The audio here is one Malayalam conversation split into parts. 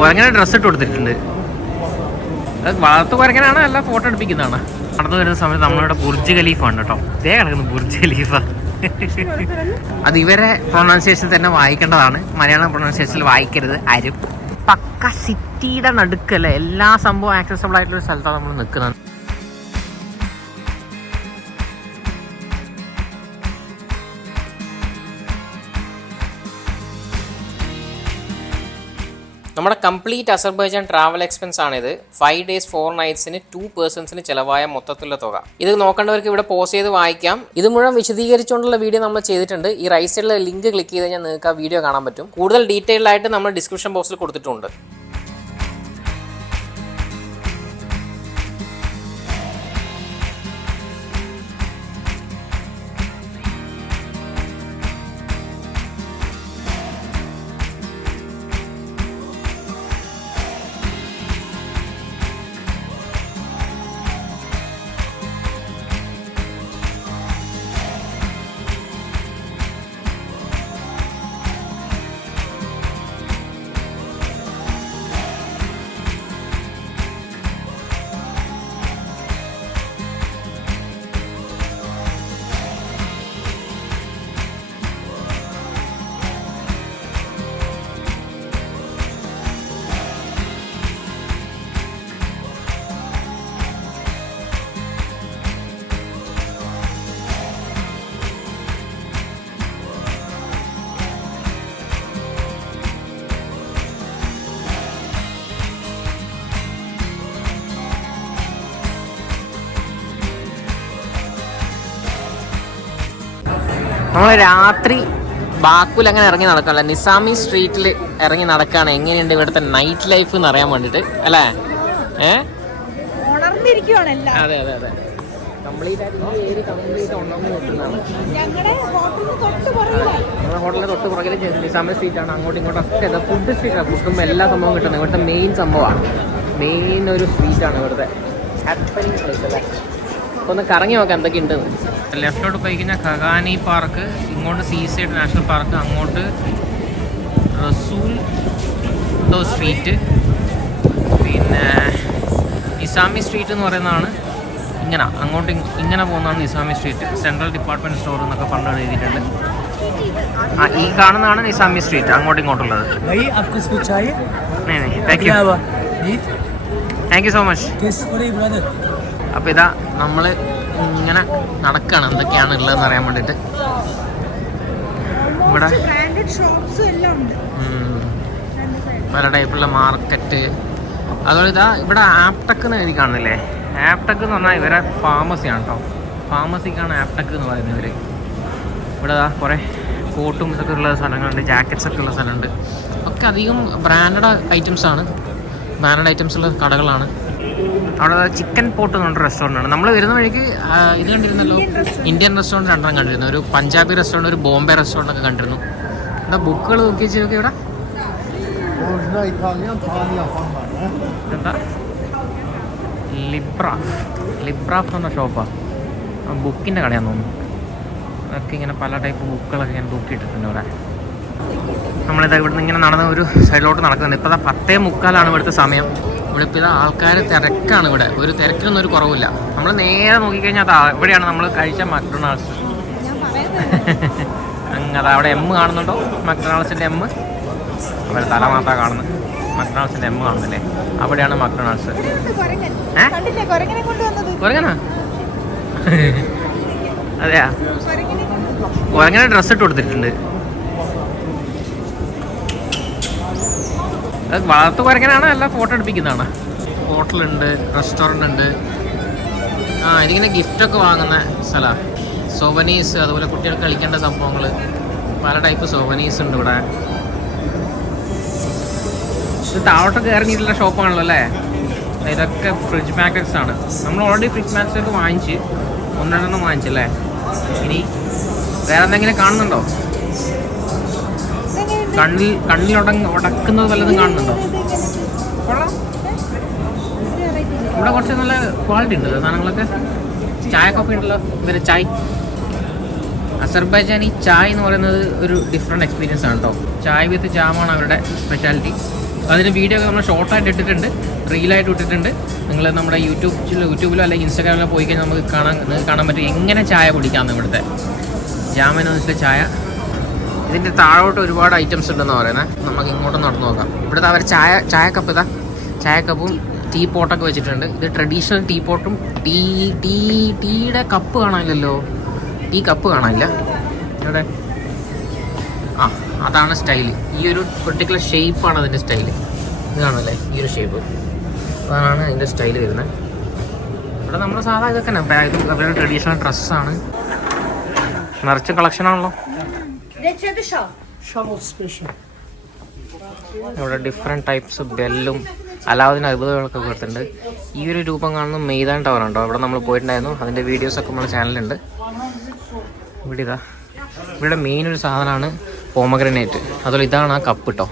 കുരങ്ങനെ ഡ്രസ്സ് ഇട്ട് കൊടുത്തിട്ടുണ്ട്. അത് വളർത്തു കുരങ്ങനാണ് അല്ല ഫോട്ടോ എടുപ്പിക്കുന്നതാണ്. നടന്നു വരുന്ന സമയത്ത് നമ്മളിവിടെ ബുർജ് ഖലീഫ ഉണ്ട് കേട്ടോ. ഇതേ കിടക്കുന്നു ബുർജ് ഖലീഫ. അത് ഇവരെ പ്രൊണൗൺസിയേഷൻ തന്നെ വായിക്കേണ്ടതാണ്. മലയാളം പ്രൊണൗൺസിയേഷനിൽ വായിക്കരുത് ആരും. പക്ക സിറ്റിയുടെ നടുക്കല്ലേ, എല്ലാ സംഭവം ആക്സസബിൾ ആയിട്ടുള്ള സ്ഥലത്താണ് നമ്മൾ നിൽക്കുന്നത്. നമ്മുടെ കംപ്ലീറ്റ് അസർബൈജാൻ ട്രാവൽ എക്സ്പെൻസ് ആണിത്. 5 days 4 nights 2 personsന് ചിലവായ മൊത്തത്തിലുള്ള തുക. ഇത് നോക്കേണ്ടവർക്ക് ഇവിടെ പോസ് ചെയ്ത് വായിക്കാം. ഇത് മുഴുവൻ വിശദീകരിച്ചുകൊണ്ടുള്ള വീഡിയോ നമ്മൾ ചെയ്തിട്ടുണ്ട്. ഈ റൈറ്റ് സൈഡിലെ ലിങ്ക് ക്ലിക്ക് ചെയ്ത് കഴിഞ്ഞാൽ നിങ്ങൾക്ക് ആ വീഡിയോ കാണാൻ പറ്റും. കൂടുതൽ ഡീറ്റെയിൽഡ് ആയിട്ട് നമ്മൾ ഡിസ്ക്രിപ്ഷൻ ബോക്സിൽ കൊടുത്തിട്ടുണ്ട്. നമ്മൾ രാത്രി ബാക്കുൽ അങ്ങനെ ഇറങ്ങി നടക്കാനല്ല, നിസാമി സ്ട്രീറ്റിൽ ഇറങ്ങി നടക്കുകയാണ്. എങ്ങനെയുണ്ട് ഇവിടുത്തെ നൈറ്റ് ലൈഫ് എന്ന് അറിയാൻ വേണ്ടിയിട്ട് അല്ലേ? അതെ അതെ അതെ, കംപ്ലീറ്റ് ആയിട്ട് ഉണർന്നു നിൽക്കുന്നതാണ്. ഞങ്ങളുടെ ഹോട്ടലിന് തൊട്ട് പുറകിൽ നിസാമി സ്ട്രീറ്റാണ്. അങ്ങോട്ടും ഇങ്ങോട്ടൊക്കെ ഫുഡ് സ്ട്രീറ്റാണ്. ഫുഡും എല്ലാ സംഭവം കിട്ടുന്നത് ഇവിടുത്തെ മെയിൻ സംഭവമാണ്. മെയിൻ ഒരു സ്ട്രീറ്റാണ് ഇവിടുത്തെ ഹാപ്പനിങ് പ്ലേസ് അല്ലേ. ഒന്ന് കറങ്ങി നോക്കാം എന്തൊക്കെയുണ്ട്. ലെഫ്റ്റോട്ട് പോയി കഴിഞ്ഞാൽ ഖഗാനി പാർക്ക്, ഇങ്ങോട്ട് സീസൈഡ് നാഷണൽ പാർക്ക്, അങ്ങോട്ട് റസൂൽ സ്ട്രീറ്റ്, പിന്നെ നിസാമി സ്ട്രീറ്റ് എന്ന് പറയുന്നതാണ്. ഇങ്ങനെ അങ്ങോട്ട് ഇങ്ങനെ പോകുന്നതാണ് Nizami street. Central department store എന്നൊക്കെ പണ്ട് എഴുതിയിട്ടുണ്ട്. ഈ കാണുന്നതാണ് നിസാമി സ്ട്രീറ്റ് അങ്ങോട്ടും ഇങ്ങോട്ടുള്ളത്. Thank you so much. അപ്പോൾ ഇതാ നമ്മൾ ഇങ്ങനെ നടക്കുകയാണ് എന്തൊക്കെയാണ് ഉള്ളതെന്ന് അറിയാൻ വേണ്ടിയിട്ട്. ഇവിടെ പല ടൈപ്പുള്ള മാർക്കറ്റ്. അതുപോലെ ഇതാ ഇവിടെ ആപ്ടെക് എന്ന് എഴുതി കാണുന്നില്ലേ? ആപ്ടെക് എന്ന് പറഞ്ഞാൽ ഇവരെ ഫാർമസിയാണ് കേട്ടോ. ഫാർമസിക്കാണ് ആപ്ടെക് എന്ന് പറയുന്നത് ഇവർ. ഇവിടെ കുറേ കോട്ടും ഇതൊക്കെ ഉള്ള സ്ഥലങ്ങളുണ്ട്, ജാക്കറ്റ്സ് ഒക്കെ ഉള്ള സ്ഥലമുണ്ട്. ഒക്കെ അധികം ബ്രാൻഡഡ് ഐറ്റംസാണ്, ബ്രാൻഡഡ് ഐറ്റംസുള്ള കടകളാണ്. അവിടെ ചിക്കൻ പോട്ട് എന്ന് പറഞ്ഞ റെസ്റ്റോറൻ്റ് ആണ്. നമ്മൾ വരുന്ന വഴിക്ക് ഇത് കണ്ടിരുന്നല്ലോ, ഇന്ത്യൻ റെസ്റ്റോറൻറ്റ് രണ്ടെണ്ണം കണ്ടിരുന്നു. ഒരു പഞ്ചാബി റെസ്റ്റോറൻറ്റ്, ഒരു ബോംബെ റെസ്റ്റോറൻ്റ് ഒക്കെ കണ്ടിരുന്നു. എന്താ ബുക്കുകൾ നോക്കി വെച്ച് നോക്കി ഇവിടെ എന്താ ലിബ്രാഫ് എന്ന് പറഞ്ഞ ഷോപ്പാണ്. ബുക്കിൻ്റെ കടയാന്ന് തോന്നുന്നു. അതൊക്കെ ഇങ്ങനെ പല ടൈപ്പ് ബുക്കുകളൊക്കെ ഇങ്ങനെ തൂക്കിയിട്ടിട്ടുണ്ട് ഇവിടെ. നമ്മളിതാ ഇവിടുന്ന് ഇങ്ങനെ നടന്ന ഒരു സൈഡിലോട്ട് നടക്കുന്നുണ്ട്. ഇപ്പോൾ 10:45 ഇവിടുത്തെ സമയം. ഇവിടെ ഇപ്പോൾ ഇതാ ആൾക്കാർ തിരക്കാണ്. ഇവിടെ ഒരു തിരക്കിനൊന്നും ഒരു കുറവില്ല. നമ്മൾ നേരെ നോക്കിക്കഴിഞ്ഞാൽ അതാ ഇവിടെയാണ് നമ്മൾ കഴിച്ച മക്ഡൊണാൾഡ്സ്. അങ്ങനെ അവിടെ എം കാണുന്നുണ്ടോ? മക്ഡൊണാൾഡ്സിൻ്റെ എം. അവർ തല മാത്രമാണ് കാണുന്നത്. മക്ഡൊണാൾഡ്സിൻ്റെ എം കാണുന്നില്ലേ? അവിടെയാണ് മക്ഡൊണാൾഡ്സ്. കുരങ്ങനാ? അതെയാ, കുരങ്ങനെ ഡ്രസ്സ് ഇട്ട് കൊടുത്തിട്ടുണ്ട്. അത് വളർത്തു കുരങ്ങനാണ് അല്ല ഫോട്ടോ എടുപ്പിക്കുന്നതാണ്. ഹോട്ടലുണ്ട്, റെസ്റ്റോറൻ്റ് ഉണ്ട്. ഇതിങ്ങനെ ഗിഫ്റ്റൊക്കെ വാങ്ങുന്ന സ്ഥലമാണ്. സോവനീസ്, അതുപോലെ കുട്ടികൾക്ക് കളിക്കേണ്ട സംഭവങ്ങൾ, പല ടൈപ്പ് സോവനീസ് ഉണ്ട് ഇവിടെ. ഇത് താഴോട്ടൊക്കെ ഇറങ്ങിയിട്ടുള്ള ഷോപ്പാണല്ലോ അല്ലേ? ഇതൊക്കെ ഫ്രിഡ്ജ് മാഗ്നറ്റ്സ് ആണ്. നമ്മൾ ഓൾറെഡി ഫ്രിഡ്ജ് മാഗ്നറ്റ്സൊക്കെ വാങ്ങിച്ച് 1-2 വാങ്ങിച്ചല്ലേ. ഇനി വേറെ എന്തെങ്കിലും കാണുന്നുണ്ടോ? കണ്ണിൽ ഉടക്കുന്നത് വല്ലതും കാണുന്നുണ്ടോ? ഇവിടെ കുറച്ച് നല്ല ക്വാളിറ്റി ഉണ്ട് സാധനങ്ങളൊക്കെ. ചായ കോപ്പി ഉണ്ടല്ലോ ഇവരെ ചായ്. അസർബൈജാനി ചായ് എന്ന് പറയുന്നത് ഒരു ഡിഫറെൻറ്റ് എക്സ്പീരിയൻസ് ആണ് കേട്ടോ. ചായ് വിത്ത് ജാമാണ് അവരുടെ സ്പെഷ്യാലിറ്റി. അതിന് വീഡിയോ ഒക്കെ നമ്മൾ ഷോർട്ടായിട്ട് ഇട്ടിട്ടുണ്ട്, റീലായിട്ട് ഇട്ടിട്ടുണ്ട്. നിങ്ങൾ നമ്മുടെ യൂട്യൂബിലോ അല്ലെങ്കിൽ ഇൻസ്റ്റാഗ്രാമിലോ പോയി കഴിഞ്ഞാൽ നമുക്ക് കാണാൻ പറ്റും എങ്ങനെ ചായ കുടിക്കാമെന്ന്. ഇവിടുത്തെ ജാമിന് വെച്ചിട്ട് ചായ. ഇതിൻ്റെ താഴോട്ട് ഒരുപാട് ഐറ്റംസ് ഉണ്ടെന്ന് പറയുന്നത്. നമുക്ക് ഇങ്ങോട്ട് നടന്നു നോക്കാം. ഇവിടുത്തെ അവർ ചായക്കപ്പ് ഇതാ, ചായക്കപ്പും ടീ പോട്ടൊക്കെ വെച്ചിട്ടുണ്ട്. ഇത് ട്രഡീഷണൽ ടീ പോട്ടും ടീയുടെ കപ്പ് കാണാനില്ലല്ലോ. ടീ കപ്പ് കാണാനില്ല ഇവിടെ. ആ അതാണ് സ്റ്റൈല്. ഈ ഒരു പെർട്ടിക്കുലർ ഷേപ്പാണ് അതിൻ്റെ സ്റ്റൈല്. ഇത് കാണല്ലേ, ഈ ഒരു ഷേപ്പ്, അതാണ് അതിൻ്റെ സ്റ്റൈല് വരുന്നത്. ഇവിടെ നമ്മൾ സാധാ ഇതൊക്കെ തന്നെ അവരുടെ ട്രഡീഷണൽ ഡ്രസ്സാണ്. നിറച്ച് കളക്ഷനാണല്ലോ. ഇവിടെ ഡിഫറെൻറ്റ് ടൈപ്സ് ബെല്ലും അലാവുദ്ദീൻ അത്ഭുതങ്ങളൊക്കെ കൊടുത്തിട്ടുണ്ട്. ഈ ഒരു രൂപം കാണുന്ന മെയ്താൻ ടവർ ഉണ്ടോ, അവിടെ നമ്മൾ പോയിട്ടുണ്ടായിരുന്നു. അതിൻ്റെ വീഡിയോസൊക്കെ നമ്മുടെ ചാനലുണ്ട്. ഇവിടെ മെയിൻ ഒരു സാധനമാണ് പോമഗ്രനേറ്റ്. അതുപോലെ ഇതാണ് ആ കപ്പ് കേട്ടോ,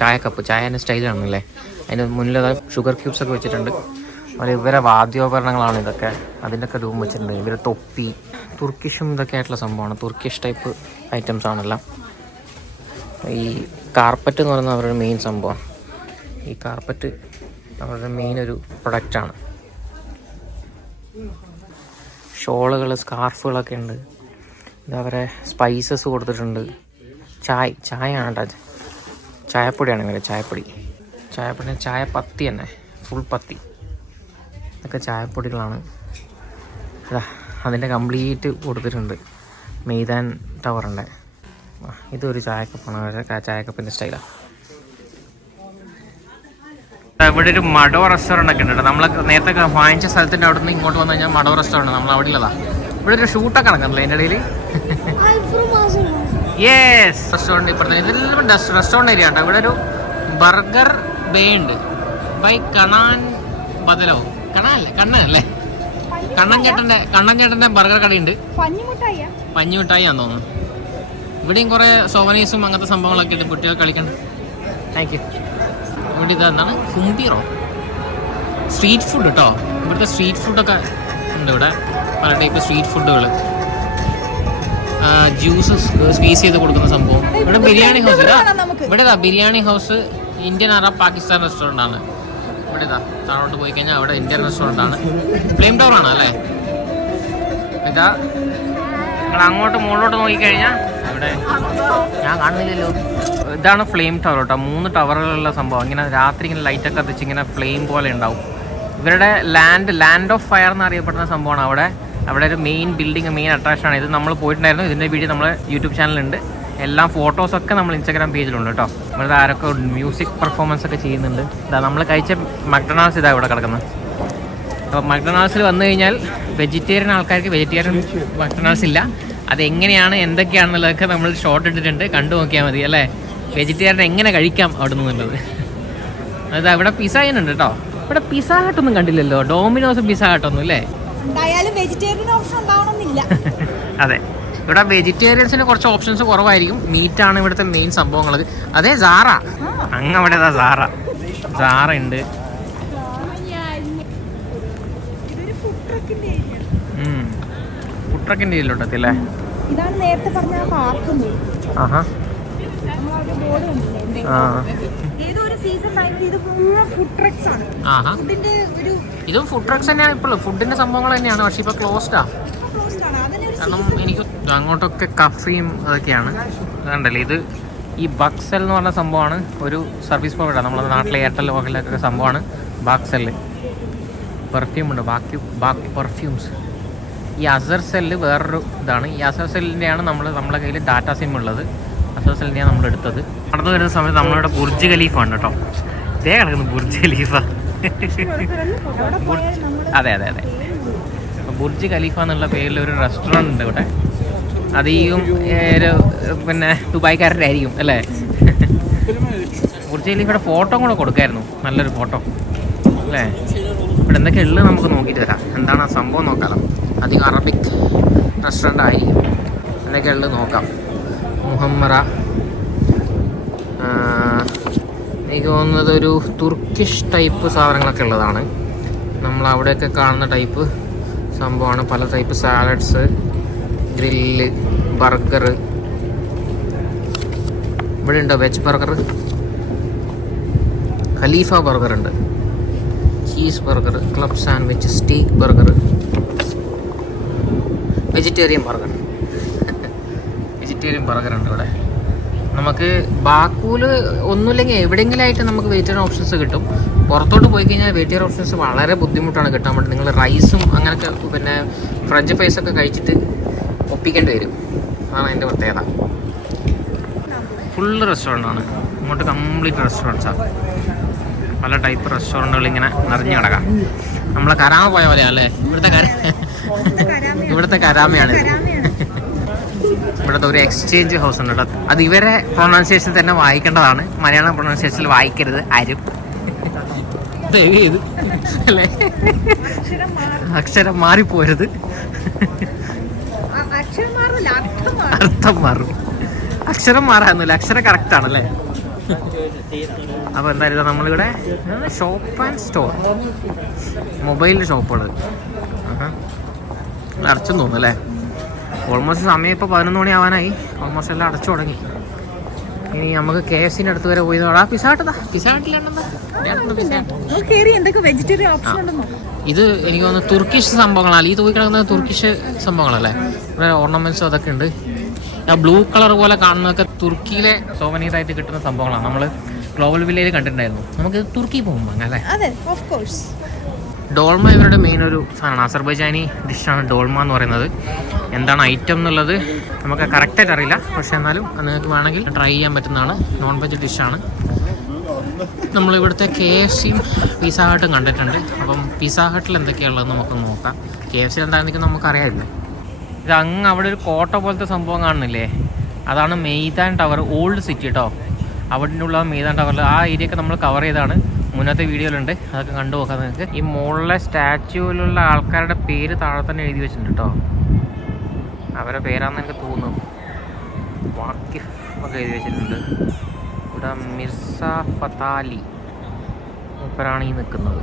ചായക്കപ്പ്. ചായൻ്റെ സ്റ്റൈലാണല്ലേ. അതിൻ്റെ മുന്നിൽ ഷുഗർ ക്യൂബ്സ് ഒക്കെ വെച്ചിട്ടുണ്ട്. അതുപോലെ ഇവരെ വാദ്യോപകരണങ്ങളാണ് ഇതൊക്കെ, അതിൻ്റെയൊക്കെ രൂപം വെച്ചിട്ടുണ്ട്. ഇവരെ തൊപ്പി, തുർക്കിഷും ഇതൊക്കെ ആയിട്ടുള്ള സംഭവമാണ്. തുർക്കിഷ് ടൈപ്പ് ഐറ്റംസ് ആണെല്ലാം. ഈ കാർപ്പറ്റ് എന്ന് പറയുന്നത് അവരുടെ മെയിൻ സംഭവം. ഈ കാർപ്പറ്റ് അവരുടെ മെയിൻ ഒരു പ്രൊഡക്റ്റാണ്. ഷോളുകൾ, സ്കാർഫുകളൊക്കെ ഉണ്ട്. ഇതവരെ സ്പൈസസ് കൊടുത്തിട്ടുണ്ട്. ചായയാണ് കേട്ടോ, ചായപ്പൊടിയാണ് ഇവരെ ചായപ്പൊടി. ചായപ്പത്തി തന്നെ, ഫുൾ പത്തി. ഇതൊക്കെ ചായപ്പൊടികളാണ്. അതിൻ്റെ കംപ്ലീറ്റ് കൊടുത്തിട്ടുണ്ട് മെയ്താൻ ടവറിൻ്റെ. ഇതൊരു ചായക്കപ്പാണ്, അവരുടെ ചായക്കപ്പിൻ്റെ സ്റ്റൈലാണ്. ഇവിടെ ഒരു മഡോ റെസ്റ്റോറൻ്റ് ഒക്കെ ഉണ്ട്. നമ്മൾ നേരത്തെ വാങ്ങിച്ച സ്ഥലത്തിൻ്റെ അവിടെ നിന്ന് ഇങ്ങോട്ട് വന്നു കഴിഞ്ഞാൽ മഡോ റെസ്റ്റോറൻറ്റ്, നമ്മൾ അവിടെ ഉള്ളതാണ്. ഇവിടെ ഒരു ഷൂട്ടൊക്കെ നടക്കുന്നില്ല അതിൻ്റെ ഇടയിൽ. യെസ്, റെസ്റ്റോറൻറ്റ് ഇപ്പുറത്തെ ഇതെല്ലാം റെസ്റ്റോറൻറ്റ് ഏരിയ ഉണ്ട്. ഇവിടെ ഒരു ബർഗർ ബേ ഉണ്ട് ബൈ കണ്ണാൻ ബദലോ, കണ്ണനല്ലേ, കണ്ണൻ ചേട്ടൻ്റെ ബർഗർ കടയുണ്ട്. പഞ്ഞിമിഠായിയാന്ന് തോന്നുന്നു. ഇവിടെയും കുറേ സോവനീസും അങ്ങനത്തെ സംഭവങ്ങളൊക്കെ ഉണ്ട്, കുട്ടികൾ കളിക്കണം. Thank you. ഇവിടെ ഇതെന്താണ്, കുമ്പീറോ സ്ട്രീറ്റ് ഫുഡ് കേട്ടോ. ഇവിടുത്തെ സ്ട്രീറ്റ് ഫുഡൊക്കെ ഉണ്ട്. ഇവിടെ പല ടൈപ്പ് സ്ട്രീറ്റ് ഫുഡുകൾ, ജ്യൂസസ് സ്ക്വീസ് ചെയ്ത് കൊടുക്കുന്ന സംഭവം. ഇവിടെ ബിരിയാണി ഹൗസ് ഇവിടെ biryani house Indian Arab Pakistan restaurant ആണ്. ഇവിടെ താഴോട്ട് പോയി കഴിഞ്ഞാൽ അവിടെ ഇന്ത്യൻ റെസ്റ്റോറൻ്റ് ആണ്. ഫ്ലെയിം ടവർ ആണ് അല്ലേ ഇതാ. നിങ്ങൾ അങ്ങോട്ട് മുകളിലോട്ട് നോക്കിക്കഴിഞ്ഞാൽ ഇവിടെ ഞാൻ കാണുന്നില്ലല്ലോ. ഇതാണ് ഫ്ലെയിം ടവർ കേട്ടോ. 3 ടവറുകളുള്ള സംഭവം. ഇങ്ങനെ രാത്രി ഇങ്ങനെ ലൈറ്റൊക്കെ കത്തിച്ച് ഇങ്ങനെ ഫ്ലെയിം പോലെ ഉണ്ടാവും. ഇവരുടെ ലാൻഡ് ഓഫ് ഫയർ എന്നറിയപ്പെടുന്ന സംഭവമാണ് അവിടെ. അവിടെ ഒരു മെയിൻ ബിൽഡിങ്, മെയിൻ അട്രാക്ഷനാണ് ഇത്. നമ്മൾ പോയിട്ടുണ്ടായിരുന്നു. ഇതിൻ്റെ വീഡിയോ നമ്മളെ യൂട്യൂബ് ചാനലുണ്ട്. എല്ലാം ഫോട്ടോസൊക്കെ നമ്മൾ ഇൻസ്റ്റാഗ്രാം പേജിലുണ്ട് കേട്ടോ. ഇവിടുത്തെ ആരൊക്കെ മ്യൂസിക് പെർഫോമൻസ് ഒക്കെ ചെയ്യുന്നുണ്ട്. ഇതാ നമ്മൾ കഴിച്ച മക്ഡൊണാൾഡ്സ് ഇതാ ഇവിടെ കിടക്കുന്നത്. അപ്പോൾ മക്ഡൊണാൾഡ്സിൽ വന്നു കഴിഞ്ഞാൽ വെജിറ്റേറിയൻ ആൾക്കാർക്ക് വെജിറ്റേറിയൻ മക്ഡൊണാൾഡ്സ് ഇല്ല. അതെങ്ങനെയാണ് എന്തൊക്കെയാണെന്നുള്ളതൊക്കെ നമ്മൾ ഷോർട്ട് ഇട്ടിട്ടുണ്ട്, കണ്ടു നോക്കിയാൽ മതി അല്ലേ. വെജിറ്റേറിയൻ എങ്ങനെ കഴിക്കാം അവിടെ നിന്നുള്ളത്. അതാ ഇവിടെ പിസ്സ ഉണ്ട് കേട്ടോ. ഇവിടെ പിസ്സ ഹട്ടൊന്നും കണ്ടില്ലല്ലോ. ഡോമിനോസും പിസ്സ ഹട്ടൊന്നും അല്ലേ. അതെ, ഇവിടെ വെജിറ്റേറിയൻസിന് കുറച്ച് ഓപ്ഷൻസ് കുറവായിരിക്കും. മീറ്റാണ് ഇവിടുത്തെ മെയിൻ സംഭവങ്ങൾ. അതെ, സാറ അങ്ങ് അവിടെ സാറ ഉണ്ട്. ഫുഡ് ട്രക്കിന്റെ ഇതിലോട്ടല്ലേ. ഇതാണ് നേരത്തെ പറഞ്ഞ പാർക്ക്. ആഹാ, ഇതും ഫുഡ് ട്രക്സ് തന്നെയാണ്. ഇപ്പോഴും ഫുഡിന്റെ സംഭവങ്ങൾ തന്നെയാണ്. പക്ഷെ ഇപ്പൊ ക്ലോസ്ഡാ. കാരണം എനിക്ക് അങ്ങോട്ടൊക്കെ കഫയും അതൊക്കെയാണ്. അതുകൊണ്ടല്ലേ ഇത് ഈ ബക്സെൽ എന്ന് പറഞ്ഞ സംഭവമാണ്. ഒരു സർവീസ് പ്രൊവൈഡറാണ്. നമ്മുടെ നാട്ടിലെ എയർടെൽ വകയിലൊക്കെ സംഭവമാണ് ബക്സെൽ. പെർഫ്യൂം ഉണ്ട്, ബാക്കി പെർഫ്യൂംസ്. ഈ അസർ സെല്ല് വേറൊരു ഇതാണ്. ഈ അസർ സെല്ലിൻ്റെയാണ് നമ്മളെ കയ്യിൽ ഡാറ്റ സിം ഉള്ളത്. അസർ സെല്ലിൻ്റെയാണ് നമ്മൾ എടുത്തത്. നടന്നു വരുന്ന സമയത്ത് നമ്മളിവിടെ ബുർജ് ഖലീഫ ഉണ്ട് കേട്ടോ. ഇതേ കിടക്കുന്നു ബുർജ് ഖലീഫ. അതെ, ബുർജ് ഖലീഫ എന്നുള്ള പേരിൽ ഒരു റെസ്റ്റോറൻറ്റ് ഉണ്ട് ഇവിടെ. അധികം പിന്നെ ദുബായ്ക്കാരുടെ ആയിരിക്കും അല്ലേ. ബുർജ് ഖലീഫയുടെ ഫോട്ടോ കൂടെ കൊടുക്കായിരുന്നു, നല്ലൊരു ഫോട്ടോ അല്ലേ. ഇവിടെ എന്തൊക്കെ ഉള്ളത് നമുക്ക് നോക്കിയിട്ട് തരാം. എന്താണ് ആ സംഭവം നോക്കാം. അധികം അറബിക് റെസ്റ്റോറൻ്റ് ആയിരിക്കും. എന്തൊക്കെ ഉള്ളത് നോക്കാം. മുഹമ്മറ, എനിക്ക് തോന്നുന്നത് ഒരു തുർക്കിഷ് ടൈപ്പ് സാധനങ്ങളൊക്കെ ഉള്ളതാണ്. നമ്മൾ അവിടെയൊക്കെ കാണുന്ന ടൈപ്പ് സംഭവമാണ്. പല ടൈപ്പ് സാലഡ്സ്, ഗ്രില്ല്, ബർഗർ. ഇവിടെ ഉണ്ടോ വെജ് ബർഗർ? ഖലീഫ ബർഗർ ഉണ്ട്, ചീസ് ബർഗർ, ക്ലബ് സാൻഡ്വിച്ച്, സ്റ്റേക്ക് ബർഗർ, വെജിറ്റേറിയൻ ബർഗർ ഉണ്ട് ഇവിടെ. നമുക്ക് ബാക്കൂല് ഒന്നുമില്ലെങ്കിൽ എവിടെയെങ്കിലും ആയിട്ട് നമുക്ക് വെജിറ്റേറിയൻ ഓപ്ഷൻസ് കിട്ടും. പുറത്തോട്ട് പോയി കഴിഞ്ഞാൽ വെജിറ്റേറിയൻ ഓപ്ഷൻസ് വളരെ ബുദ്ധിമുട്ടാണ് കിട്ടാൻ വേണ്ടി. നിങ്ങൾ റൈസും അങ്ങനെയൊക്കെ പിന്നെ ഫ്രഞ്ച് ഫ്രൈസ് ഒക്കെ കഴിച്ചിട്ട് ഒപ്പിക്കേണ്ടി വരും. അതാണ് അതിൻ്റെ പ്രത്യേകത. ഫുള്ള് റെസ്റ്റോറൻ്റാണ് ഇങ്ങോട്ട്, കംപ്ലീറ്റ് റെസ്റ്റോറൻറ്റ്സാണ്. പല ടൈപ്പ് റെസ്റ്റോറൻറ്റുകൾ ഇങ്ങനെ നിറഞ്ഞു കിടക്കാം. നമ്മളെ കരാമ പോയ പോലെയാണ് അല്ലേ ഇവിടുത്തെ കരാമയാണ്. ഇവിടുത്തെ ഒരു എക്സ്ചേഞ്ച് ഹൗസ് ഉണ്ട് കേട്ടോ. അത് ഇവരെ പ്രൊണൗൺസിയേഷൻ തന്നെ വായിക്കേണ്ടതാണ്, മലയാളം പ്രൊണൗൺസിയേഷനിൽ വായിക്കരുത് ആരും. അല്ലേ, അക്ഷരം മാറിപ്പോരുത്, അർത്ഥം മാറും. അക്ഷരം മാറാന്നില്ല, അക്ഷരം കറക്റ്റ് ആണല്ലേ. അപ്പോൾ എന്തായാലും നമ്മളിവിടെ ഷോപ്പ് ആൻഡ് സ്റ്റോർ, മൊബൈലിൻ്റെ ഷോപ്പുകൾ അടച്ചെന്ന് തോന്നുന്നു അല്ലേ. ഓൾമോസ്റ്റ് സമയം ഇപ്പോൾ 11 മണി ആവാനായി. ഓൾമോസ്റ്റ് എല്ലാം അടച്ചു തുടങ്ങി. ഇനി നമുക്ക് KFCൻ്റെ അടുത്ത് വരെ പോയി നോടാ. ഇത് എനിക്ക് തോന്നുന്നു തുർക്കിഷ് സംഭവങ്ങളാണ്. ഈ തൂക്കി കിടക്കുന്നത് തുർക്കിഷ് സംഭവങ്ങളല്ലേ. ഇവിടെ ഓർണമെന്റ്സും അതൊക്കെ ഉണ്ട്. ആ ബ്ലൂ കളർ പോലെ കാണുന്നതൊക്കെ തുർക്കിയിലെ സോവനീസ് ആയിട്ട് കിട്ടുന്ന സംഭവങ്ങളാണ്. നമ്മൾ ഗ്ലോബൽ വില്ലേജ് കണ്ടിട്ടുണ്ടായിരുന്നു. നമുക്ക് തുർക്കി പോകുമ്പോൾ അല്ലേ. ഡോൾമ ഇവരുടെ മെയിൻ ഒരു സാധനമാണ്. അസർബൈജാനി ഡിഷാണ് ഡോൾമ എന്ന് പറയുന്നത്. എന്താണ് ഐറ്റം എന്നുള്ളത് നമുക്ക് കറക്റ്റായിട്ട് അറിയില്ല, പക്ഷെ എന്നാലും നിങ്ങൾക്ക് വേണമെങ്കിൽ ട്രൈ ചെയ്യാൻ പറ്റുന്നതാണ്. നോൺ വെജ് ഡിഷാണ്. നമ്മളിവിടുത്തെ KFCയും പിസ്സ ഹട്ടും കണ്ടിട്ടുണ്ട്. അപ്പം പിസ്സ ഹട്ടിൽ എന്തൊക്കെയാണുള്ളത് നമുക്ക് നോക്കാം. KFC എന്താണെന്നൊക്കെ നമുക്കറിയാമില്ല. ഇത് അങ്ങ് അവിടെ ഒരു കോട്ട പോലത്തെ സംഭവം കാണുന്നില്ലേ, അതാണ് മെയ്താൻ ടവർ, ഓൾഡ് സിറ്റി കേട്ടോ. അവിടെ ഉള്ള മെയ്താൻ ടവറിൽ ആ ഏരിയയൊക്കെ നമ്മൾ കവർ ചെയ്താണ്, മുന്നത്തെ വീഡിയോയിലുണ്ട്. അതൊക്കെ കണ്ടു നോക്കാം നിങ്ങൾക്ക്. ഈ മുകളിലെ സ്റ്റാച്യൂവിലുള്ള ആൾക്കാരുടെ പേര് താഴെ തന്നെ എഴുതി വെച്ചിട്ടുണ്ട് കേട്ടോ. അവരുടെ പേരാണെന്ന് എനിക്ക് തോന്നുന്നു. വാക്കിഫ് ഒക്കെ എഴുതി വെച്ചിട്ടുണ്ട്. ഇവിടെ മിർസ ഫത്താലി മൂപ്പരാണ് ഈ നിൽക്കുന്നത്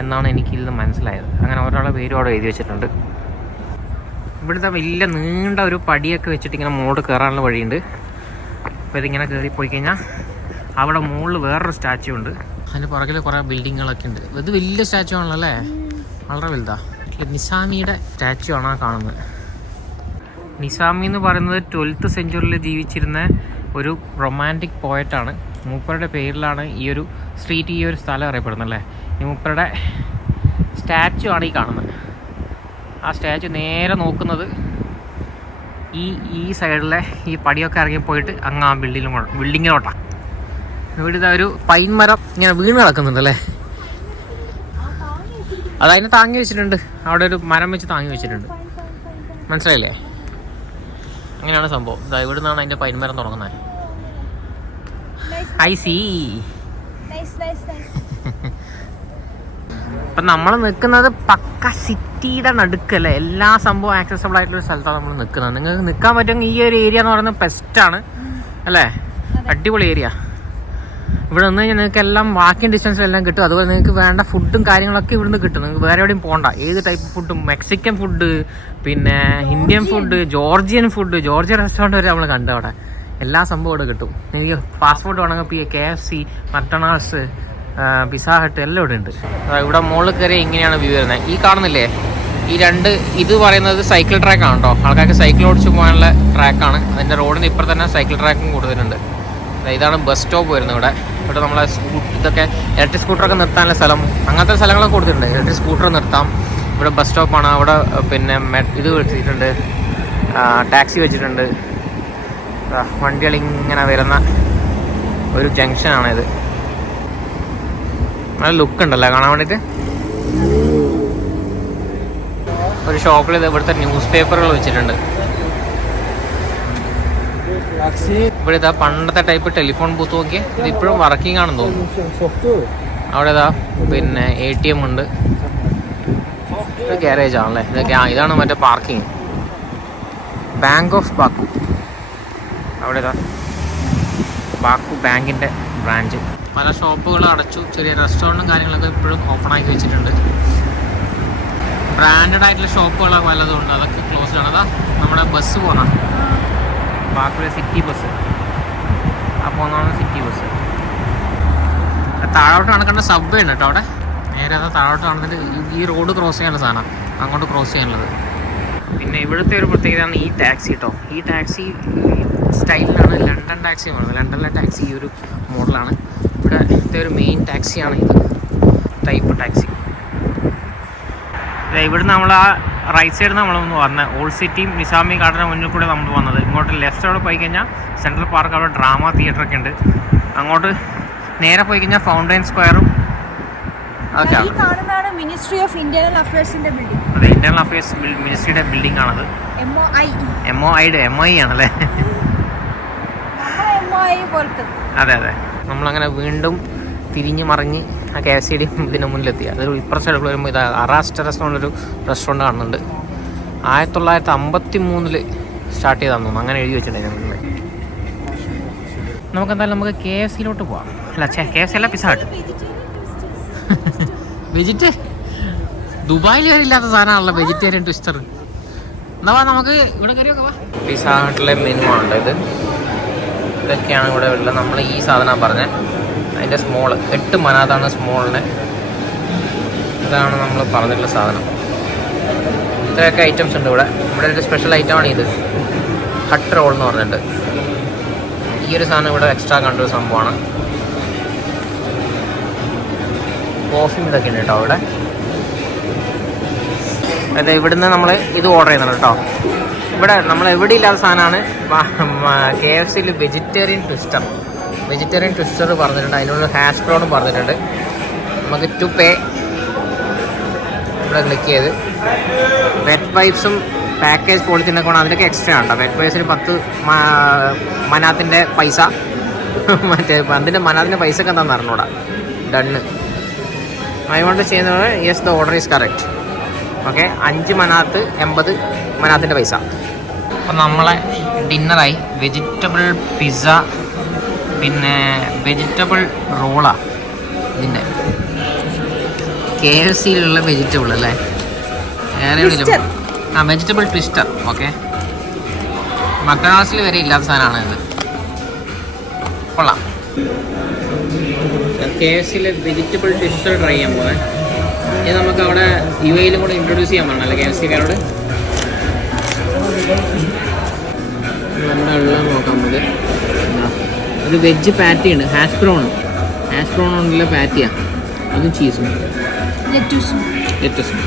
എന്നാണ് എനിക്കിതിൽ നിന്ന് മനസ്സിലായത്. അങ്ങനെ ഒരാളുടെ പേരും അവിടെ എഴുതി വെച്ചിട്ടുണ്ട്. ഇവിടുത്തെ വലിയ നീണ്ട ഒരു പടിയൊക്കെ വെച്ചിട്ട് ഇങ്ങനെ മുകളിൽ കയറാനുള്ള വഴിയുണ്ട്. അപ്പോൾ ഇതിങ്ങനെ കയറിപ്പോയി കഴിഞ്ഞാൽ അവിടെ മുകളിൽ വേറൊരു സ്റ്റാച്യു ഉണ്ട്. അതിന് പുറകിൽ കുറേ ബിൽഡിങ്ങുകളൊക്കെ ഉണ്ട്. ഇത് വലിയ സ്റ്റാച്യു ആണല്ലോ അല്ലേ, വളരെ വലുതാ. നിസാമിയുടെ സ്റ്റാച്യു ആണ് ആ കാണുന്നത്. നിസാമി എന്ന് പറയുന്നത് 12th സെഞ്ച്വറിയിൽ ജീവിച്ചിരുന്ന ഒരു റൊമാൻറ്റിക് പോയറ്റാണ്. മൂപ്പരുടെ പേരിലാണ് ഈ ഒരു സ്ട്രീറ്റ്, ഈ ഒരു സ്ഥലം അറിയപ്പെടുന്നത് അല്ലേ. ഈ മൂപ്പരുടെ സ്റ്റാച്യു ആണ് ഈ കാണുന്നത്. ആ സ്റ്റാച്യു നേരെ നോക്കുന്നത് ഈ സൈഡിലെ ഈ പടിയൊക്കെ ഇറങ്ങിപ്പോയിട്ട് അങ്ങ് ആ ബിൽഡിങ്ങിലോട്ടാണ്. ഇവിടുത്തെ ഒരു പൈൻ മരം ഇങ്ങനെ വീണ് കിടക്കുന്നുണ്ടല്ലേ, അതതിനെ താങ്ങി വെച്ചിട്ടുണ്ട്. അവിടെ ഒരു മരം വെച്ച് താങ്ങി വെച്ചിട്ടുണ്ട്, മനസ്സിലായില്ലേ. അങ്ങനെയാണ് സംഭവം. ഇതാ ഇവിടെ നിന്നാണ് അതിൻ്റെ പൈൻ മരം തുടങ്ങുന്നത്. I see. അപ്പം നമ്മൾ നിൽക്കുന്നത് പക്ക സിറ്റിയുടെ നടുക്കല്ലേ, എല്ലാ സംഭവം ആക്സസബിൾ ആയിട്ടുള്ളൊരു സ്ഥലത്താണ് നമ്മൾ നിൽക്കുന്നത്. നിങ്ങൾക്ക് നിൽക്കാൻ പറ്റുമെങ്കിൽ ഈ ഒരു ഏരിയ എന്ന് പറയുന്നത് ബെസ്റ്റാണ് അല്ലേ, അടിപൊളി ഏരിയ. ഇവിടെ നിന്ന് കഴിഞ്ഞാൽ നിങ്ങൾക്ക് എല്ലാം വാക്കിംഗ് ഡിസ്റ്റൻസിൽ എല്ലാം കിട്ടും. അതുപോലെ നിങ്ങൾക്ക് വേണ്ട ഫുഡും കാര്യങ്ങളൊക്കെ ഇവിടുന്ന് കിട്ടും. നിങ്ങൾക്ക് വേറെ എവിടെയും പോകണ്ട. ഏത് ടൈപ്പ് ഫുഡും, മെക്സിക്കൻ ഫുഡ്, പിന്നെ ഇന്ത്യൻ ഫുഡ്, ജോർജിയൻ റെസ്റ്റോറൻറ്റ് വരെ നമ്മൾ കണ്ടു. അവിടെ എല്ലാ സംഭവം ഇവിടെ കിട്ടും. എനിക്ക് ഫാസ്റ്റ് ഫുഡ് വേണമെങ്കിൽ KFC, മക്ഡൊണാൾഡ്സ്, പിസ്സ ഹട്ട് എല്ലാം ഇവിടെ ഉണ്ട്. ഇവിടെ മുകളിൽ കയറി ഇങ്ങനെയാണ് വ്യൂ വരുന്നത്. ഈ കാണുന്നില്ലേ, ഈ രണ്ട് ഇത് പറയുന്നത് സൈക്കിൾ ട്രാക്കാണ് കേട്ടോ. ആൾക്കാർക്ക് സൈക്കിൾ ഓടിച്ച് പോകാനുള്ള ട്രാക്കാണ്. അതിൻ്റെ റോഡിന് ഇപ്പുറം തന്നെ സൈക്കിൾ ട്രാക്കും കൂടുതലുണ്ട്. ഇതാണ് ബസ് സ്റ്റോപ്പ് വരുന്നത്. ഇവിടെ നമ്മളെ ഇതൊക്കെ ഇലക്ട്രിക് സ്കൂട്ടറൊക്കെ നിർത്താനുള്ള സ്ഥലം, അങ്ങനത്തെ സ്ഥലങ്ങളൊക്കെ കൊടുത്തിട്ടുണ്ട്. ഇലക്ട്രിക് സ്കൂട്ടർ നിർത്താം. ഇവിടെ ബസ് സ്റ്റോപ്പാണ്. അവിടെ പിന്നെ ഇത് വെച്ചിട്ടുണ്ട്, ടാക്സി വെച്ചിട്ടുണ്ട്. വണ്ടികൾ ഇങ്ങനെ വരുന്ന ഒരു ജംഗ്ഷനാണിത്. നല്ല ലുക്ക് ഉണ്ടല്ലോ കാണാൻ വേണ്ടിയിട്ട്. ഒരു ഷോപ്പിൽ ഇവിടുത്തെ ന്യൂസ് പേപ്പറുകൾ വെച്ചിട്ടുണ്ട്. ഇവിടെ ഇതാ പണ്ടത്തെ ടൈപ്പ് ടെലിഫോൺ ബൂത്ത് നോക്കിയേ, ഇത് ഇപ്പോഴും വർക്കിംഗ് ആണെന്ന് തോന്നുന്നു. അവിടെ ഇതാ പിന്നെ ATM ഉണ്ട്. ഇത് ഗ്യാരേജ് ആണല്ലേ. ഇതൊക്കെ ഇതാണ് മറ്റേ പാർക്കിംഗ്. Bank of Baku. അവിടെ ഇതാ ബാക്കു ബാങ്കിൻ്റെ ബ്രാഞ്ച്. പല ഷോപ്പുകളും അടച്ചു. ചെറിയ റെസ്റ്റോറൻറ്റും കാര്യങ്ങളൊക്കെ ഇപ്പോഴും ഓപ്പൺ ആക്കി വെച്ചിട്ടുണ്ട്. ബ്രാൻഡഡ് ആയിട്ടുള്ള ഷോപ്പുകളൊക്കെ വല്ലതും ഉണ്ട്, അതൊക്കെ ക്ലോസ്ഡ് ആണ്. അതാ നമ്മുടെ ബസ് പോകണം, ബാക്കിയുള്ള സിറ്റി ബസ്. ആ പോകുന്നതാണ് സിറ്റി ബസ്. താഴോട്ട് നടക്കേണ്ട സബ്വേ ഉണ്ട് കേട്ടോ അവിടെ. നേരെ അത് താഴോട്ട് നടന്നിട്ട് ഈ റോഡ് ക്രോസ് ചെയ്യാനുള്ള സാധനം, അങ്ങോട്ട് ക്രോസ് ചെയ്യാനുള്ളത്. പിന്നെ ഇവിടുത്തെ ഒരു പ്രത്യേകതയാണ് ഈ ടാക്സി കേട്ടോ. ഈ ടാക്സി സ്റ്റൈലിലാണ് ലണ്ടൻ ടാക്സി പറയുന്നത്. ലണ്ടനിലെ ടാക്സി ഈ ഒരു മോഡലാണ്. ഇവിടുത്തെ ഒരു മെയിൻ ടാക്സിയാണ് ഇത്, ടൈപ്പ് ടാക്സി. ഇവിടുന്ന് നമ്മൾ ആ റൈറ്റ് സൈഡിൽ നമ്മൾ വന്നത് ഓൾഡ് സിറ്റിയും നിസാമി ഗാർഡന് മുന്നിൽ കൂടെ നമ്മൾ വന്നത്. ഇങ്ങോട്ട് ലെഫ്റ്റ് സൈഡ് പോയി കഴിഞ്ഞാൽ സെൻട്രൽ പാർക്ക്, അവിടെ ഡ്രാമ തിയേറ്ററൊക്കെ ഉണ്ട്. അങ്ങോട്ട് നേരെ പോയി കഴിഞ്ഞാൽ ഫൗണ്ടൈൻ സ്ക്വയറും അതൊക്കെയാണ്. മിനിസ്ട്രി ഓഫ് ഇന്റേണൽ അഫയേഴ്സിന്റെ ബിൽഡിംഗ്. അതെ, ഇന്റേണൽ അഫയേഴ്സ് മിനിസ്ട്രിയുടെ ബിൽഡിംഗ് ആണത്. MOI ആണല്ലേ? അതെ അതെ. നമ്മളങ്ങനെ വീണ്ടും തിരിഞ്ഞ് മറിഞ്ഞ് ആ KFC ഇതിന് മുന്നിലെത്തി. അതൊരു ഇപ്പുറത്തെ സൈഡിൽ വരുമ്പോൾ ഇത് അറാസ്റ്റ റെസ്റ്റോറൻ്റ്, ഒരു റെസ്റ്റോറൻറ്റ് കാണുന്നുണ്ട്. 1953 സ്റ്റാർട്ട് ചെയ്താന്ന് തോന്നുന്നു, അങ്ങനെ എഴുതി വെച്ചിട്ടുണ്ടായിരുന്നു. നമുക്കെന്തായാലും നമുക്ക് KFCയിലോട്ട് പോവാം. അല്ല KFC അല്ല, പിസ്സ ഹട്ട്. ദുബായിൽ വരില്ലാത്ത സാധനമാണല്ലോ വെജിറ്റേറിയൻ ട്വിസ്റ്റർ. എന്താ നമുക്ക് ഇവിടെ കയറിയൊക്കെ. പിസ്സ ഹട്ടിലെ മെനു ആണ് ഇത്. ഇതൊക്കെയാണ് ഇവിടെ ഉള്ളത്. നമ്മൾ ഈ സാധനമാണ് പറഞ്ഞത്, അതിൻ്റെ സ്മോള് 8 മനാതാണ് സ്മോളിന്. ഇതാണ് നമ്മൾ പറഞ്ഞിട്ടുള്ള സാധനം. ഇത്രയൊക്കെ ഐറ്റംസ് ഉണ്ട് ഇവിടെ. ഇവിടെ ഒരു സ്പെഷ്യൽ ഐറ്റമാണ് ഇത്, ഹട്ട് റോൾ എന്ന് പറഞ്ഞിട്ട്. ഈ ഒരു സാധനം ഇവിടെ എക്സ്ട്രാ കണ്ടൊരു സംഭവമാണ്. കോഫിയും ഇതൊക്കെ ഉണ്ട് കേട്ടോ ഇവിടെ. അതെ, ഇവിടുന്ന് നമ്മൾ ഇത് ഓർഡർ ചെയ്യുന്നുണ്ട് കേട്ടോ. ഇവിടെ നമ്മൾ എവിടെ ഇല്ലാത്ത സാധനമാണ് KFCയിൽ വെജിറ്റേറിയൻ ട്വിസ്റ്റർ പറഞ്ഞിട്ടുണ്ട്. അതിനുള്ള ഹാഷ് ബ്രൗണും പറഞ്ഞിട്ടുണ്ട്. നമുക്ക് ടു പേ ഇവിടെ ക്ലിക്ക് ചെയ്ത് വെറ്റ് വൈപ്സും പാക്കേജ് പോളിത്തിനൊക്കെ വേണം. അതിലൊക്കെ എക്സ്ട്രാ ഉണ്ടോ. വെറ്റ് വൈപ്സിന് 10 മനാത്തിൻ്റെ പൈസ, മറ്റേ അതിൻ്റെ മനാത്തിൻ്റെ പൈസ ഒക്കെ എന്താണെന്ന് അറിഞ്ഞൂടാ. ഡണ്ണ് അതുകൊണ്ട് ചെയ്യുന്നത് yes the order is correct. Okay, 5 manat 80 മനാത്തിൻ്റെ പൈസ. അപ്പം നമ്മളെ ഡിന്നറായി. വെജിറ്റബിൾ പിസ്സ, പിന്നെ വെജിറ്റബിൾ റോളാണ് ഇതിൻ്റെ. KFCയിലുള്ള വെജിറ്റബിൾ അല്ലേ, വേറെ എവിടെയില്ല. Vegetable twister. ഓക്കെ, മക്ഡൊണാൾഡ്സിൽ വരെ ഇല്ലാത്ത സാധനമാണ് ഇത്. കൊള്ളാം. KFCയിലെ വെജിറ്റബിൾ ട്വിസ്റ്റർ ട്രൈ ചെയ്യാൻ പോകാൻ. ഇത് നമുക്ക് അവിടെ UAEയിലും കൂടെ ഇൻട്രൊഡ്യൂസ് ചെയ്യാൻ പറഞ്ഞല്ലേ KFCക്കാരോട്. എന്താ ഉള്ളത് നോക്കാം നമുക്ക്. ഒരു വെജ് പാറ്റി ഉണ്ട്, ഹാഷ് ബ്രൗൺ ഉണ്ടല്ലോ പാറ്റിയാണ്. അതും ചീസും ലെറ്റസും.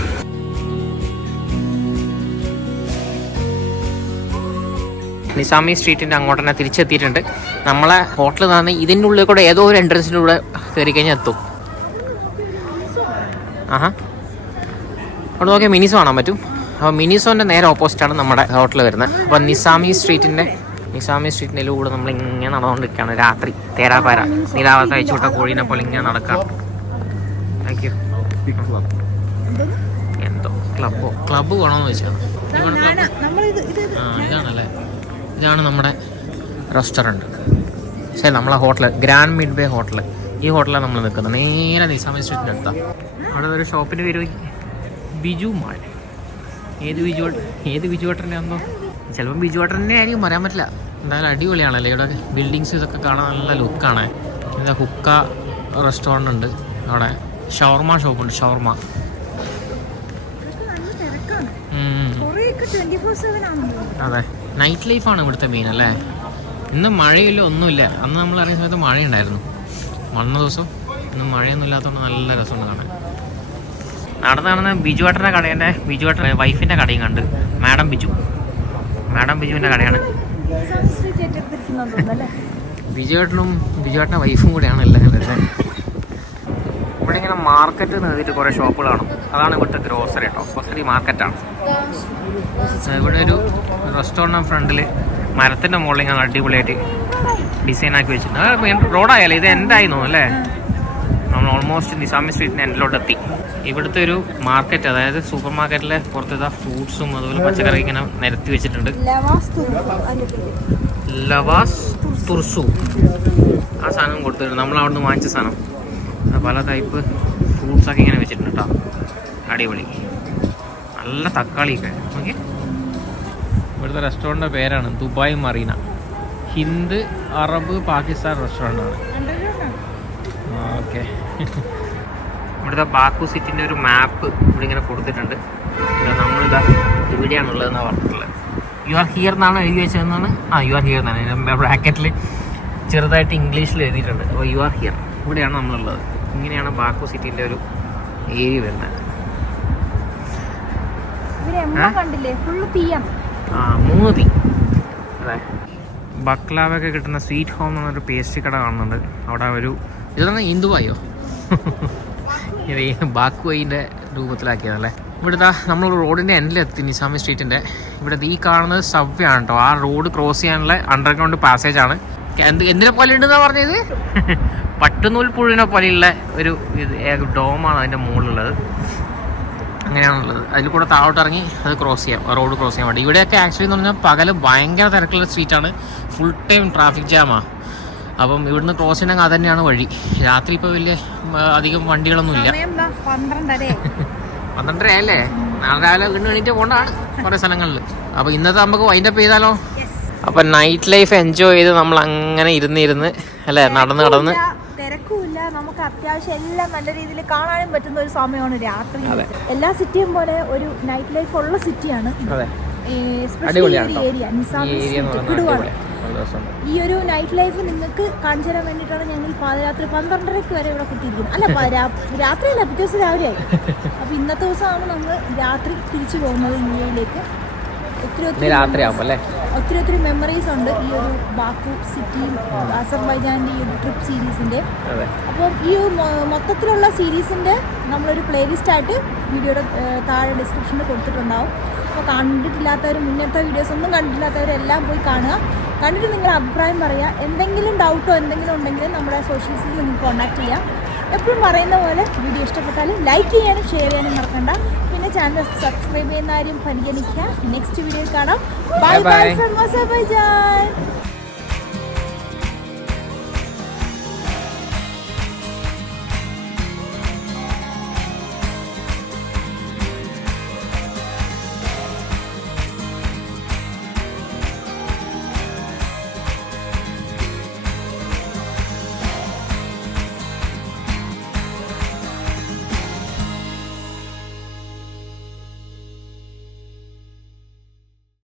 നിസാമി സ്ട്രീറ്റിൻ്റെ അങ്ങോട്ട് തന്നെ തിരിച്ചെത്തിയിട്ടുണ്ട്. നമ്മളെ ഹോട്ടലിൽ നിന്ന് ഇതിൻ്റെ ഉള്ളിൽ കൂടെ ഏതോ ഒരു എൻട്രൻസിൻ്റെ കൂടെ കയറി കഴിഞ്ഞാൽ എത്തും. അവിടെ നോക്കിയാൽ മിനിസോ കാണാൻ പറ്റും. അപ്പോൾ മിനിസോൻ്റെ നേരെ ഓപ്പോസിറ്റാണ് നമ്മുടെ ഹോട്ടൽ വരുന്നത്. അപ്പോൾ നിസാമി സ്ട്രീറ്റിൻ്റെ കൂടെ നമ്മളിങ്ങനെ നടന്നുകൊണ്ടിരിക്കുകയാണ്. രാത്രി തേരാപാര നിലാവത്ത് അയച്ചുവിട്ട കോഴീനെ പോലെ ഇങ്ങനെ നടക്കാം. Thank you. എന്തോ ക്ലബ്ബ് വേണമെന്ന് വെച്ചാൽ ഇതാണല്ലേ. ഇതാണ് നമ്മുടെ റെസ്റ്റോറൻറ്റ്. ശരി, നമ്മളെ hotel grand mid bay hotel. ഈ ഹോട്ടലാണ് നമ്മൾ നിൽക്കുന്നത്. നേരെ നിസാമി സ്ട്രീറ്റിൻ്റെ അടുത്താണ്. അവിടെ ഒരു ഷോപ്പിൻ്റെ പേര് ബിജു മാൾ. ഏത് ബിജു ഏട്ടൻ്റെ ആണെന്നോ, ചിലപ്പോൾ ബിജു ഏട്ടൻ്റെ ആയിരിക്കും, പറയാൻ പറ്റില്ല. എന്തായാലും അടിപൊളിയാണല്ലേ ഇവിടെ. ബിൽഡിങ്സ് ഇതൊക്കെ കാണാൻ നല്ല ലുക്കാണ്. എന്താ ഹുക്ക റെസ്റ്റോറൻ്റ് ഉണ്ട് അവിടെ. ഷവർമ ഷോപ്പുണ്ട്, ഷവർമ. അതെ, നൈറ്റ് ലൈഫാണ് ഇവിടുത്തെ മെയിൻ അല്ലേ. ഇന്ന് മഴയില്ല, ഒന്നുമില്ല. അന്ന് നമ്മൾ ഇറങ്ങിയ സമയത്ത് മഴയുണ്ടായിരുന്നു. വന്ന ദിവസം ഇന്ന് മഴയൊന്നും ഇല്ലാത്തതുകൊണ്ട് നല്ല രസമുണ്ട് കാണാൻ. നടന്ന് ബിജുവേട്ടൻ്റെ കടേൻ്റെ വൈഫിൻ്റെ കടയും കണ്ട്. മാഡം ബിജുവിൻ്റെ കടയാണ്. ബിജുവേട്ടൻ്റെ വൈഫും കൂടെയാണ് എല്ലാം വരുന്നത്. ഇവിടെ ഇങ്ങനെ മാർക്കറ്റ് നിർത്തിയിട്ട് കുറേ ഷോപ്പുകൾ കാണും. അതാണ് ഇവിടുത്തെ ഗ്രോസറി കേട്ടോ. ഗ്രോസറി മാർക്കറ്റാണ്. ഇവിടെ ഒരു റെസ്റ്റോറൻറ്റ് ഫ്രണ്ടിൽ മരത്തിൻ്റെ മുകളിൽ ഇങ്ങനെ അടിപൊളിയായിട്ട് ഡിസൈനാക്കി വെച്ചിട്ടുണ്ട്. റോഡായാലും ഇത് എന്തായി തോന്നുന്നു അല്ലേ. നമ്മൾ ഓൾമോസ്റ്റ് നിസാമി സ്ട്രീറ്റിൻ്റെ എൻഡിലോട്ട് എത്തി. ഇവിടുത്തെ ഒരു മാർക്കറ്റ്, അതായത് സൂപ്പർ മാർക്കറ്റിലെ പുറത്തെ ഫ്രൂട്ട്സും അതുപോലെ പച്ചക്കറി ഇങ്ങനെ നിരത്തി വെച്ചിട്ടുണ്ട്. ലവാസ് തുർസു ആ സാധനം കൊടുത്തിട്ടുണ്ട്. നമ്മൾ അവിടെ നിന്ന് വാങ്ങിച്ച സാധനം. പല ടൈപ്പ് ഫ്രൂട്ട്സൊക്കെ ഇങ്ങനെ വെച്ചിട്ടുണ്ട് കേട്ടോ. അടിപൊളി. നല്ല തക്കാളിയൊക്കെ. ഓക്കെ, ഇവിടുത്തെ റെസ്റ്റോറൻറ്റിൻ്റെ പേരാണ് Dubai Marina. Hind, Arab, Pakistan റെസ്റ്റോറൻ്റാണ്. ഓക്കെ. ഇവിടുത്തെ ബാക്കു സിറ്റിൻ്റെ ഒരു മാപ്പ് ഇവിടെ ഇങ്ങനെ കൊടുത്തിട്ടുണ്ട്. നമ്മളിതാ ഇവിടെയാണുള്ളതെന്നാണ് പറഞ്ഞിട്ടുള്ളത്. യു ആർ ഹിയർ എന്നാണ് എഴുതി വെച്ചതെന്നാണ്. യു ആർ ഹിയർ എന്നാണ് ബ്രാക്കറ്റിൽ ചെറുതായിട്ട് ഇംഗ്ലീഷിൽ എഴുതിയിട്ടുണ്ട്. അപ്പോൾ യു ആർ ഹിയർ, ഇവിടെയാണ് നമ്മളുള്ളത്. ഇങ്ങനെയാണ് ബാക്കു സിറ്റിൻ്റെ ഒരു ഏരിയ വരുന്നത്. 3 തീ. അതെ, ബക്ലാവൊക്കെ കിട്ടുന്ന സ്വീറ്റ് ഹോം എന്നൊരു പേസ്ട്രി കട കാണുന്നുണ്ട്. അവിടെ ഒരു ഇതാണ് ഹിന്ദുവായോ ബാക്കുവൈൻ്റെ രൂപത്തിലാക്കിയതല്ലേ. ഇവിടുത്തെ നമ്മൾ റോഡിൻ്റെ എൻഡിലെത്തി, നിസാമി സ്ട്രീറ്റിൻ്റെ. ഇവിടെ ഈ കാണുന്നത് സബ്വേ ആണ് കേട്ടോ. ആ റോഡ് ക്രോസ് ചെയ്യാനുള്ള അണ്ടർഗ്രൗണ്ട് പാസേജ് ആണ്. എന്തിനെ പോലെ ഉണ്ടെന്നാണ് പറഞ്ഞത്? പട്ടുനൂൽ പുഴുവിനെ പോലെയുള്ള ഒരു ഡോമാണ് അതിൻ്റെ മുകളിലുള്ളത്. അങ്ങനെയാണുള്ളത്. അതിൽ കൂടെ താഴോട്ട് ഇറങ്ങി അത് ക്രോസ് ചെയ്യാം, റോഡ് ക്രോസ് ചെയ്യാൻ വേണ്ടി. ഇവിടെയൊക്കെ ആക്ച്വലി എന്ന് പറഞ്ഞാൽ പകൽ ഭയങ്കര തിരക്കുള്ള സ്ട്രീറ്റാണ്. ഫുൾ ടൈം ട്രാഫിക് ജാമാണ്. അപ്പം ഇവിടുന്ന് ക്രോസ് ചെയ്യണമെങ്കിൽ അത് തന്നെയാണ് വഴി. രാത്രി ഇപ്പോൾ വലിയ അധികം വണ്ടികളൊന്നുമില്ല. 12:30 അല്ലേ? നാളെ രാവിലെ വീണ്ടും എണീറ്റ് പോകേണ്ടതാണ് കുറേ സ്ഥലങ്ങളിൽ. അപ്പോൾ ഇന്നത്തെ നമുക്ക് വൈൻഡപ്പ് ചെയ്താലോ? അപ്പം നൈറ്റ് ലൈഫ് എൻജോയ് ചെയ്ത് നമ്മൾ അങ്ങനെ ഇരുന്ന് അല്ലേ, നടന്ന് തിരക്കുമില്ല. നമുക്ക് അത്യാവശ്യം എല്ലാം നല്ല രീതിയിൽ കാണാനും പറ്റുന്ന ഒരു സമയമാണ് രാത്രി. എല്ലാ സിറ്റിയും പോലെ ഒരു നൈറ്റ് ലൈഫ് ഉള്ള സിറ്റിയാണ്. ഏരിയ നിസാമി കിടുവാണ്. ഈ ഒരു നൈറ്റ് ലൈഫ് നിങ്ങൾക്ക് കാണിച്ചു തരാൻ വേണ്ടിയിട്ടാണ് ഞങ്ങൾ പാതിരാത്രി 12:30 വരെ ഇവിടെ കുത്തിയിരിക്കുന്നത്. അല്ല, രാത്രിയല്ല, പിറ്റേ ദിവസം രാവിലെ ആയി. അപ്പോൾ ഇന്നത്തെ ദിവസമാണ് നമ്മൾ രാത്രി തിരിച്ചു പോകുന്നത് യുഎയിലേക്ക്. ഒത്തിരി മെമ്മറീസ് ഉണ്ട് ഈ ഒരു ബാക്കു സിറ്റിയും അസർബൈജാൻ്റെ ഈ ഒരു ട്രിപ്പ് സീരീസിൻ്റെ. അപ്പം ഈ മൊത്തത്തിലുള്ള സീരീസിൻ്റെ നമ്മളൊരു പ്ലേലിസ്റ്റ് ആയിട്ട് വീഡിയോയുടെ താഴെ ഡിസ്ക്രിപ്ഷനിൽ കൊടുത്തിട്ടുണ്ടാവും. അപ്പോൾ കണ്ടിട്ടില്ലാത്തവർ, മുന്നത്തെ വീഡിയോസ് ഒന്നും കണ്ടിട്ടില്ലാത്തവരെല്ലാം പോയി കാണുക. കണ്ടിട്ട് നിങ്ങളുടെ അഭിപ്രായം പറയുക. എന്തെങ്കിലും ഡൗട്ടോ എന്തെങ്കിലും ഉണ്ടെങ്കിൽ നമ്മുടെ സോഷ്യൽസിൽ നിങ്ങൾക്ക് കോൺടാക്ട് ചെയ്യാം. എപ്പോഴും പറയുന്ന പോലെ വീഡിയോ ഇഷ്ടപ്പെട്ടാൽ ലൈക്ക് ചെയ്യാനും ഷെയർ ചെയ്യാനും മറക്കണ്ട. പിന്നെ ചാനൽ സബ്സ്ക്രൈബ് ചെയ്യുന്ന കാര്യം പരിഗണിക്കുക. നെക്സ്റ്റ് വീഡിയോയിൽ കാണാം. Bye bye from Azerbaijan.